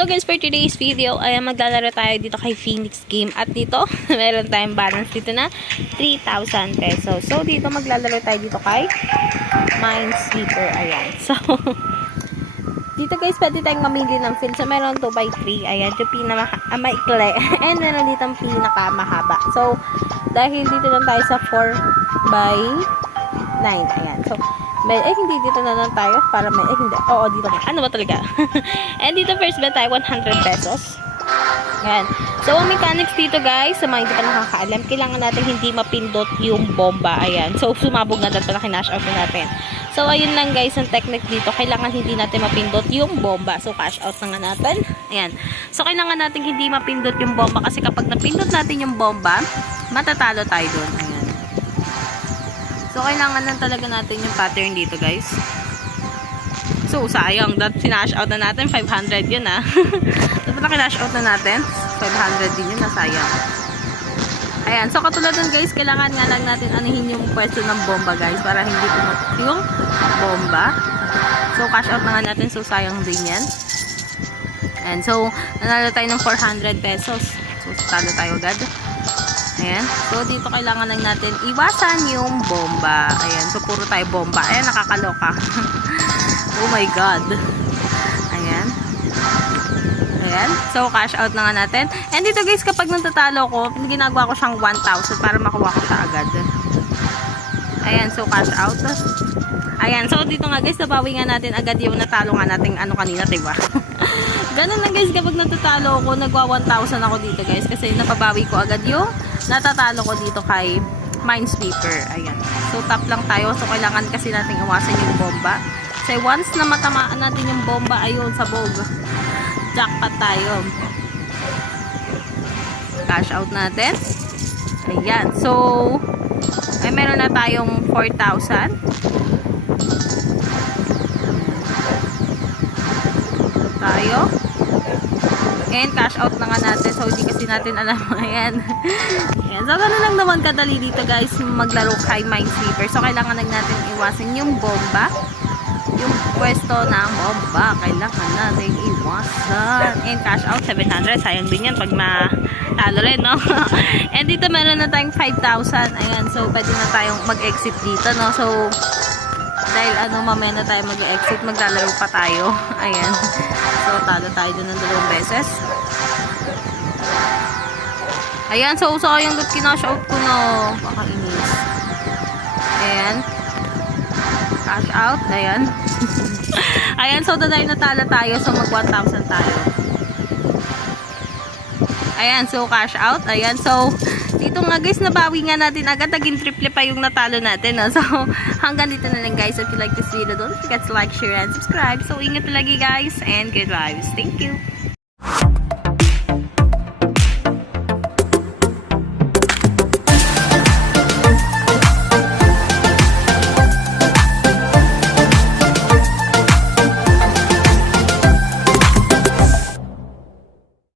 So guys, for today's video ay maglalaro tayo dito kay Phoenix Game. At dito, meron tayong balance dito na 3,000 pesos. So dito maglalaro tayo dito kay Minesweeper. Ayan. So, dito guys, pwede tayong mamili ng field. So, meron 2x3. Ayan, yung pinamaikli. And meron dito ang pinakamahaba. So, dahil dito lang tayo sa 4x9. Ayan. So, hindi dito na lang tayo para hindi. Oo, dito na. Ano ba talaga? And dito first bet tayo 100 pesos. Ayan. So, ang mechanics dito guys, sa mga hindi pa nakakaalam, kailangan natin hindi mapindot yung bomba. Ayan. So, sumabog na dito na kinash out na natin. So, ayun lang guys, ang technique dito. Kailangan hindi natin mapindot yung bomba. So, cash out na nga natin. Ayan. So, kailangan natin hindi mapindot yung bomba kasi kapag napindot natin yung bomba, matatalo tayo doon. Ayan. So, kailangan lang talaga natin yung pattern dito, guys. So, sayang. Finash out na natin. 500 yun, ah. Dapat na kinash out na natin. 500 din yun, sayang. Ayan. So, katulad nun, guys, kailangan nga lang natin anihin yung pwesto ng bomba, guys. Para hindi pumatok yung bomba. So, cash out na nga natin. So, sayang din yan. Ayan. So, nanalo tayo ng 400 pesos. So, talo tayo agad. Ayan. So, dito kailangan lang natin iwasan yung bomba. Ayan. So, puro tayo bomba. Ayan, nakakaloka. Oh my God. Ayan. Ayan. So, cash out na nga natin. And dito guys, kapag natatalo ko, ginagawa ko siyang 1,000 para makuha ko siya agad. Ayan. So, cash out. Ayan. So, dito nga guys, nabawi nga natin agad yung natalo nga natin ano kanina, diba? Ganun lang guys, kapag natatalo ako, nagwa 1,000 ako dito guys. Kasi napabawi ko agad yung natatalo ko dito kay Minesweeper. Ayan. So, top lang tayo. So, kailangan kasi natin iwasan yung bomba. Kasi once na matamaan natin yung bomba, ayun, sabog. Jackpot tayo. Cash out natin. Ayan. So, ay meron na tayong 4,000. Tayo. And cash out na nga natin. So, hindi kasi natin alam. Ayan. Ayan. So, gano'n lang naman kadali dito guys maglaro kay Minesweeper. So, kailangan lang natin iwasan yung bomba. Yung pwesto ng bomba. Kailangan natin iwasan. And cash out 700. Sayang din yan pag matalo rin, no? And dito meron na tayong 5,000. Ayan. So, pwede na tayong mag-exit dito, no? So, dahil mamaya na tayo mag-exit, maglalaro pa tayo. Ayan. So, talo tayo dun ng 2 beses. Ayan. So, sayang that kinash out ko, no. Baka inis. Ayan. Cash out. Ayan. Ayan. So, dahil natalo tayo, so mag 1,000 tayo. Ayan. So, cash out. Ayan. So, dito nga guys, nabawi nga natin agad. Naging triple pa yung natalo natin. No? So, hanggang dito na lang guys. If you like this video, don't forget to like, share, and subscribe. So, ingat lagi guys. And good vibes. Thank you.